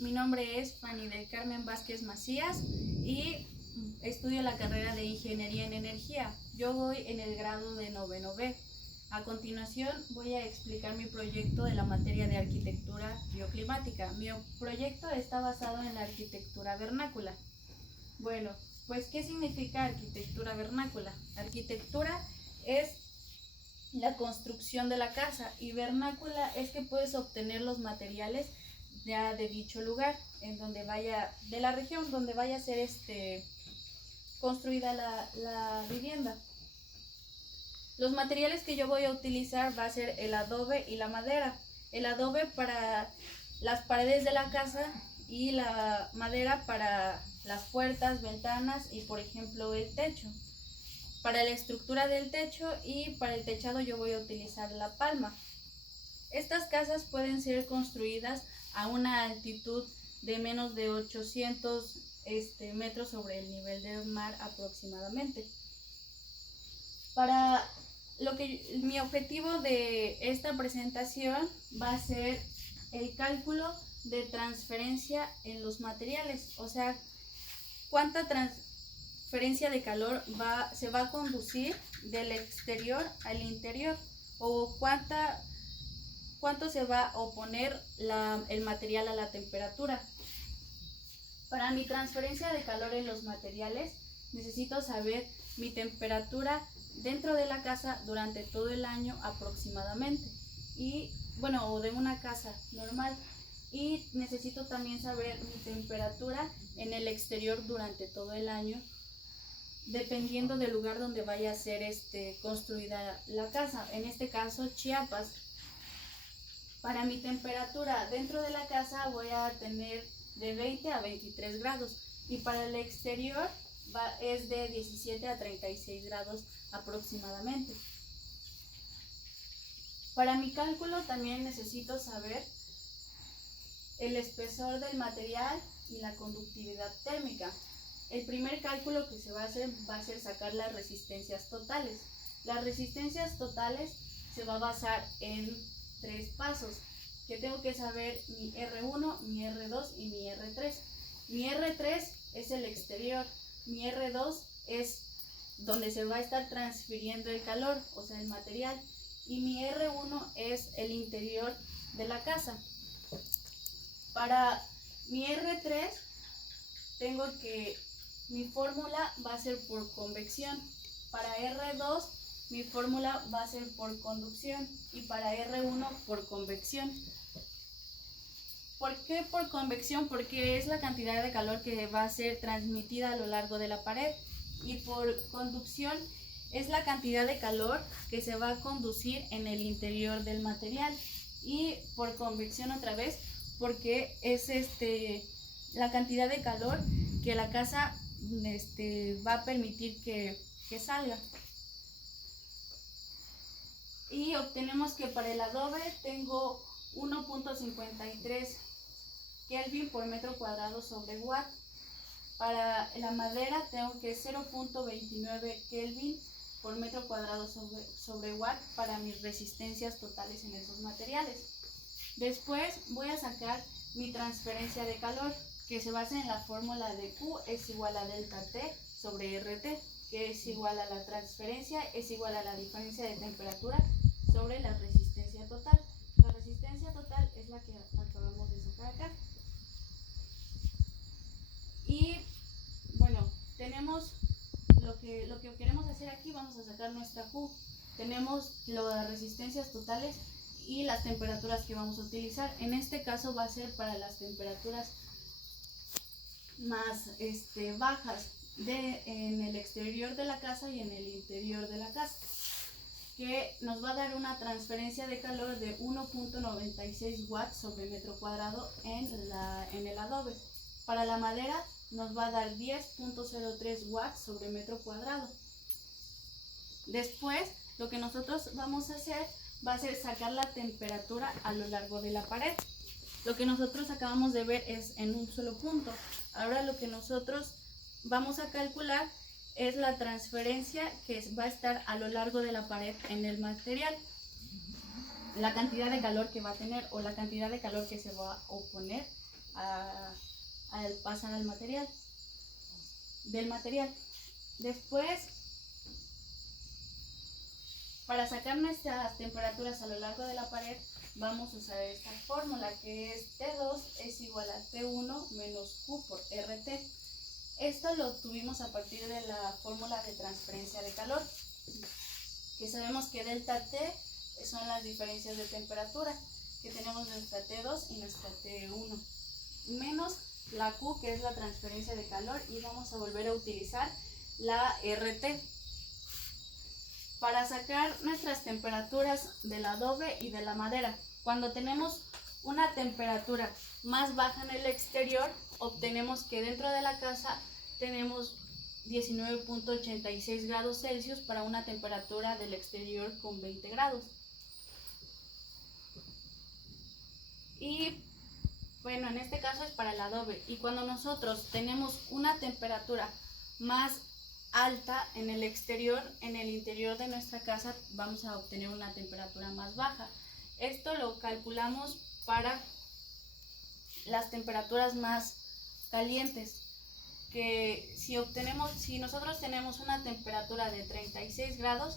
Mi nombre es Fanny del Carmen Vázquez Macías y estudio la carrera de Ingeniería en Energía. Yo voy en el grado de noveno B. A continuación voy a explicar mi proyecto de la materia de arquitectura bioclimática. Mi proyecto está basado en la arquitectura vernácula. Bueno, pues ¿qué significa arquitectura vernácula? Arquitectura es la construcción de la casa y vernácula es que puedes obtener los materiales ya de dicho lugar, en donde vaya, de la región donde vaya a ser construida la vivienda. Los materiales que yo voy a utilizar va a ser el adobe y la madera. El adobe para las paredes de la casa y la madera para las puertas, ventanas y por ejemplo el techo. Para la estructura del techo y para el techado yo voy a utilizar la palma. Estas casas pueden ser construidas a una altitud de menos de 800 metros sobre el nivel del mar aproximadamente. Mi objetivo de esta presentación va a ser el cálculo de transferencia en los materiales, o sea, cuánta transferencia de calor se va a conducir del exterior al interior o cuánto se va a oponer el material a la temperatura. Para mi transferencia de calor en los materiales necesito saber mi temperatura dentro de la casa durante todo el año aproximadamente o de una casa normal, y necesito también saber mi temperatura en el exterior durante todo el año dependiendo del lugar donde vaya a ser construida la casa, en este caso Chiapas. Para mi temperatura dentro de la casa voy a tener de 20 a 23 grados y para el exterior es de 17 a 36 grados aproximadamente. Para mi cálculo también necesito saber el espesor del material y la conductividad térmica. El primer cálculo que se va a hacer sacar las resistencias totales. Las resistencias totales se va a basar en 3 pasos, que tengo que saber mi R1, mi R2 y mi R3. Mi R3 es el exterior, mi R2 es donde se va a estar transfiriendo el calor, o sea el material, y mi R1 es el interior de la casa. Para mi R3 mi fórmula va a ser por convección. Para R2 mi fórmula va a ser por conducción y para R1 por convección. ¿Por qué por convección? Porque es la cantidad de calor que va a ser transmitida a lo largo de la pared, y por conducción es la cantidad de calor que se va a conducir en el interior del material, y por convección otra vez porque es la cantidad de calor que la casa va a permitir que salga. Y obtenemos que para el adobe tengo 1.53 Kelvin por metro cuadrado sobre watt. Para la madera tengo que 0.29 Kelvin por metro cuadrado sobre watt para mis resistencias totales en esos materiales. Después voy a sacar mi transferencia de calor, que se basa en la fórmula de Q es igual a delta T sobre RT, que es igual a la transferencia, es igual a la diferencia de temperatura sobre la resistencia total. La resistencia total es la que acabamos de sacar acá. Y bueno, tenemos lo que queremos hacer aquí. Vamos a sacar nuestra Q. Tenemos las resistencias totales y las temperaturas que vamos a utilizar. En este caso va a ser para las temperaturas más bajas en el exterior de la casa y en el interior de la casa, que nos va a dar una transferencia de calor de 1.96 watts sobre metro cuadrado en el adobe. Para la madera nos va a dar 10.03 watts sobre metro cuadrado. Después, lo que nosotros vamos a hacer va a ser sacar la temperatura a lo largo de la pared. Lo que nosotros acabamos de ver es en un solo punto. Ahora lo que nosotros vamos a calcular es la transferencia que va a estar a lo largo de la pared en el material. La cantidad de calor que va a tener o la cantidad de calor que se va a oponer pasar al material. Después, para sacar nuestras temperaturas a lo largo de la pared, vamos a usar esta fórmula que es T2 es igual a T1 menos Q por RT. Esto lo obtuvimos a partir de la fórmula de transferencia de calor, que sabemos que delta T son las diferencias de temperatura, que tenemos nuestra T2 y nuestra T1, menos la Q, que es la transferencia de calor, y vamos a volver a utilizar la RT para sacar nuestras temperaturas del adobe y de la madera. Cuando tenemos una temperatura más baja en el exterior, obtenemos que dentro de la casa tenemos 19.86 grados Celsius para una temperatura del exterior con 20 grados. Y bueno, en este caso es para el adobe. Y cuando nosotros tenemos una temperatura más alta en el exterior, en el interior de nuestra casa vamos a obtener una temperatura más baja. Esto lo calculamos para las temperaturas más calientes, que si nosotros tenemos una temperatura de 36 grados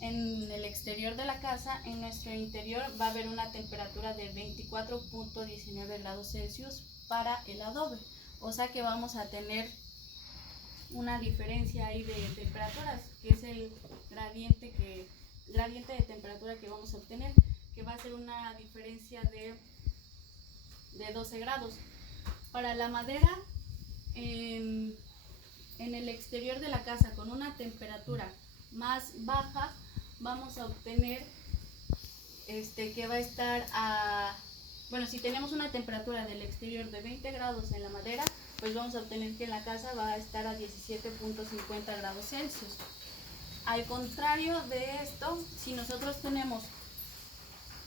en el exterior de la casa, en nuestro interior va a haber una temperatura de 24.19 grados Celsius para el adobe. O sea que vamos a tener una diferencia ahí de temperaturas, que es el gradiente de temperatura que vamos a obtener, que va a ser una diferencia de 12 grados. Para la madera, en el exterior de la casa con una temperatura más baja, vamos a obtener que va a estar si tenemos una temperatura del exterior de 20 grados en la madera, pues vamos a obtener que en la casa va a estar a 17.50 grados Celsius. Al contrario de esto, si nosotros tenemos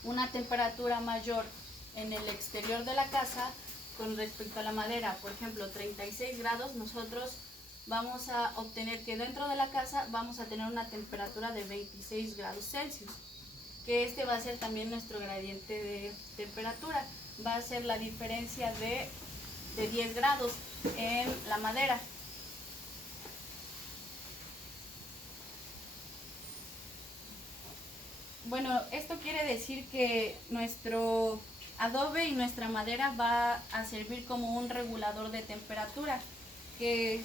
una temperatura mayor en el exterior de la casa con respecto a la madera, por ejemplo 36 grados, nosotros vamos a obtener que dentro de la casa vamos a tener una temperatura de 26 grados Celsius, que este va a ser también nuestro gradiente de temperatura, va a ser la diferencia de 10 grados en la madera. Bueno, esto quiere decir que nuestro adobe y nuestra madera va a servir como un regulador de temperatura, que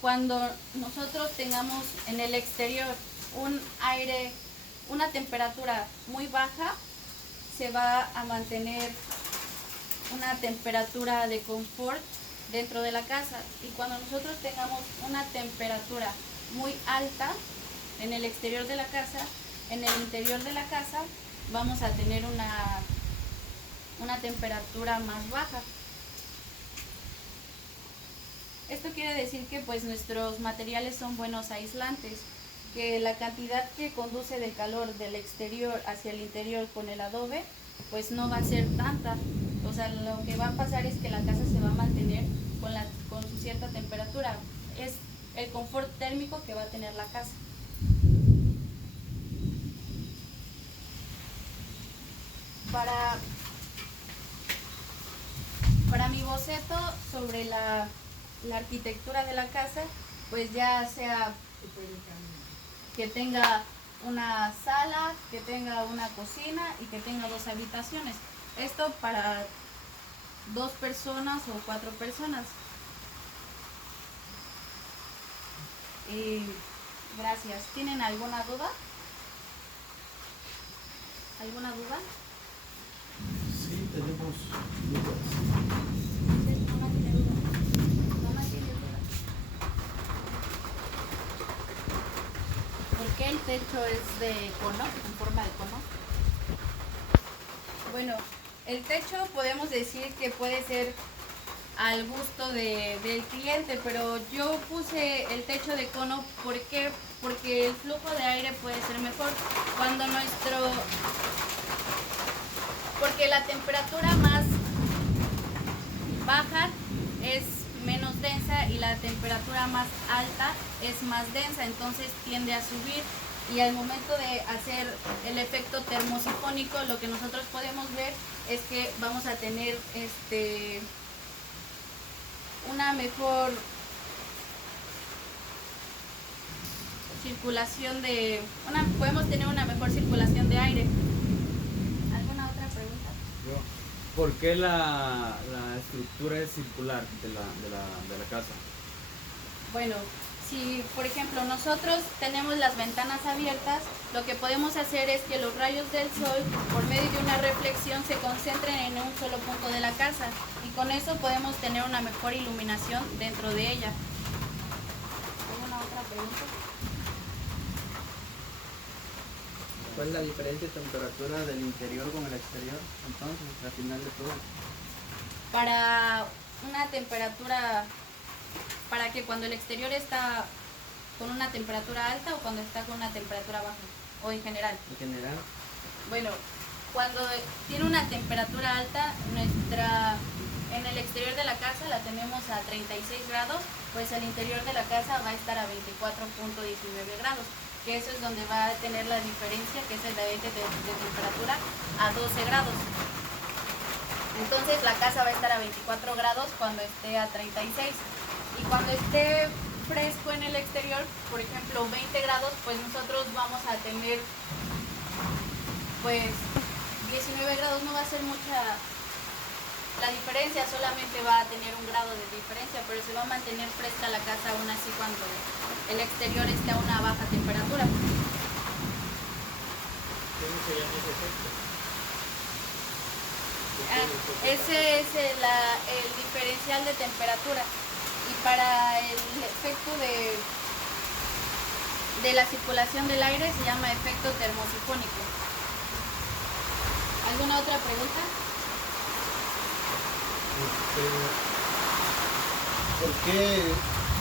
cuando nosotros tengamos en el exterior una temperatura muy baja, se va a mantener una temperatura de confort dentro de la casa, y cuando nosotros tengamos una temperatura muy alta en el exterior de la casa, en el interior de la casa vamos a tener una temperatura más baja. Esto quiere decir que pues nuestros materiales son buenos aislantes, que la cantidad que conduce de calor del exterior hacia el interior con el adobe pues no va a ser tanta. O sea, lo que va a pasar es que la casa se va a mantener con su cierta temperatura. Es el confort térmico que va a tener la casa. Para mi boceto sobre la arquitectura de la casa, pues ya sea que tenga una sala, que tenga una cocina y que tenga 2 habitaciones. Esto para 2 personas o 4 personas. Gracias. ¿Tienen alguna duda? ¿Alguna duda? Sí, tenemos dudas. Mamá tiene duda. Mamá tiene duda. ¿Por qué el techo es de cono, en forma de cono? Bueno, el techo podemos decir que puede ser al gusto del cliente, pero yo puse el techo de cono porque el flujo de aire puede ser mejor porque la temperatura más baja es menos densa y la temperatura más alta es más densa, entonces tiende a subir, y al momento de hacer el efecto termosifónico lo que nosotros podemos ver es que vamos a tener una mejor circulación podemos tener una mejor circulación de aire. ¿Alguna otra pregunta? ¿Por qué la estructura es circular de la casa? Bueno, si por ejemplo nosotros tenemos las ventanas abiertas, lo que podemos hacer es que los rayos del sol, por medio de una reflexión, se concentren en un solo punto de la casa y con eso podemos tener una mejor iluminación dentro de ella. ¿Alguna otra pregunta? ¿Cuál es la diferente temperatura del interior con el exterior? Entonces, al final de todo. Para una temperatura, para que cuando el exterior está con una temperatura alta o cuando está con una temperatura baja, o en general. En general. Bueno, cuando tiene una temperatura alta, en el exterior de la casa la tenemos a 36 grados, pues el interior de la casa va a estar a 24.19 grados, que eso es donde va a tener la diferencia, que es el de temperatura a 12 grados. Entonces la casa va a estar a 24 grados cuando esté a 36. Y cuando esté fresco en el exterior, por ejemplo 20 grados, pues nosotros vamos a tener pues 19 grados, no va a ser mucha la diferencia, solamente va a tener 1 grado de diferencia, pero se va a mantener fresca la casa aún así cuando el exterior esté a una baja temperatura. ¿Cómo se llama ese efecto? Ese es el diferencial de temperatura. Y para el efecto de la circulación del aire se llama efecto termosifónico. ¿Alguna otra pregunta?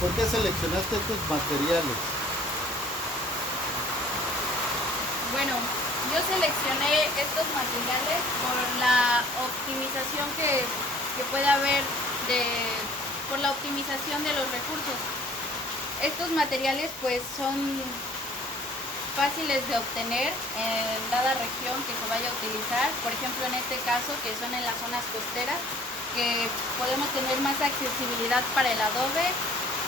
¿Por qué seleccionaste estos materiales? Bueno, yo seleccioné estos materiales por la optimización que puede haber por la optimización de los recursos. Estos materiales pues son fáciles de obtener en dada región que se vaya a utilizar, por ejemplo en este caso que son en las zonas costeras, que podemos tener más accesibilidad para el adobe,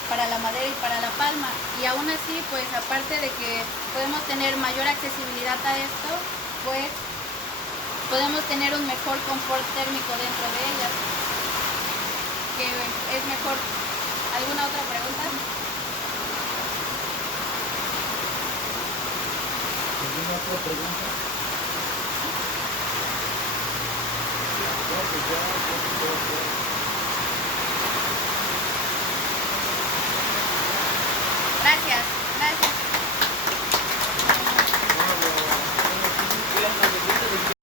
para la madera y para la palma, y aún así pues aparte de que podemos tener mayor accesibilidad a esto, pues podemos tener un mejor confort térmico dentro de ellas, que es mejor. ¿Alguna otra pregunta? ¿Alguna otra pregunta? No, pues ya,